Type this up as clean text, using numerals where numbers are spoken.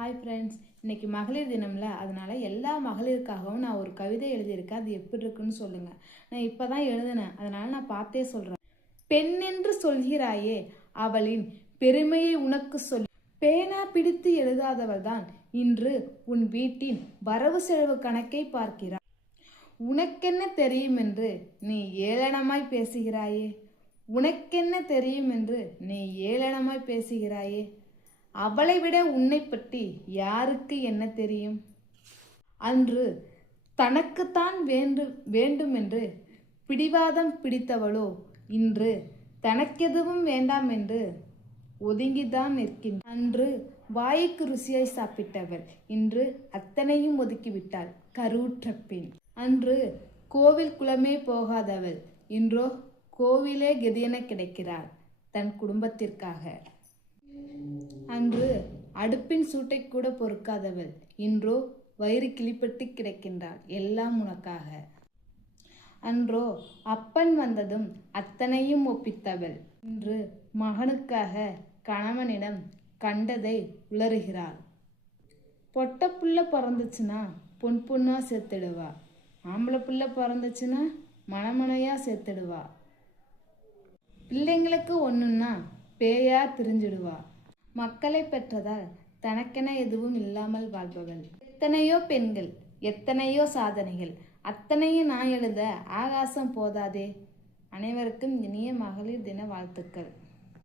Hi friends, இன்னைக்கு மகளிர் தினம்ல, அதனால எல்லா மகளிருக்காகவும் நான் ஒரு கவிதை எழுதியிருக்கேன். அது எப்படி இருக்குன்னு சொல்லுங்க. நான் இப்பதான் எழுதினேன், அதனால நான் பார்த்தே சொல்றேன். பெண் என்று சொல்கிறாயே, அவளின் பெருமையை உனக்கு சொல். பேனா பிடித்து எழுதாதவள் தான் இன்று உன் வீட்டின் வரவு செலவு கணக்கை பார்க்கிறாள். உனக்கென்ன தெரியும் என்று நீ ஏளனமாய் பேசுகிறாயே. உனக்கென்ன தெரியும் என்று நீ ஏளனமாய் பேசுகிறாயே. அவளை விட உன்னை பற்றி யாருக்கு என்ன தெரியும்? அன்று தனக்குத்தான் வேண்டுமென்று பிடிவாதம் பிடித்தவளோ இன்று தனக்கெதுவும் வேண்டாம் என்று ஒதுங்கிதான் நிற்கின்ற. அன்று வாய்க்கு ருசியாய் சாப்பிட்டவள் இன்று அத்தனையும் ஒதுக்கிவிட்டாள் கருவுற்ற பெண். அன்று கோவில் குளமே போகாதவள் இன்றோ கோவிலே கெதியென கிடைக்கிறாள் தன் குடும்பத்திற்காக. அன்று அடுப்பின் சூட்டை கூட பொறுக்காதவள் இன்றோ வயிறு கிளிப்பட்டு கிடக்கின்றாள் எல்லாம் உனக்காக. அன்றோ அப்பன் வந்ததும் அத்தனையும் ஒப்பித்தவள் இன்று மகனுக்காக கணவனிடம் கண்டதை உளறுகிறாள். பொட்ட புள்ள பிறந்துச்சுன்னா பொன் பொண்ணா சேர்த்துடுவா, ஆம்பளை புள்ள பிறந்துச்சுன்னா மணமனையா சேர்த்துடுவா. பிள்ளைங்களுக்கு ஒண்ணுன்னா பேயா திரிஞ்சிடுவா. மக்களை பெற்றதால் தனக்கென எதுவும் இல்லாமல் வாழ்பவள். எத்தனையோ பெண்கள், எத்தனையோ சாதனைகள், அத்தனையும் நான் எழுத ஆகாசம் போதாதே. அனைவருக்கும் இனிய மகளிர் தின வாழ்த்துக்கள்.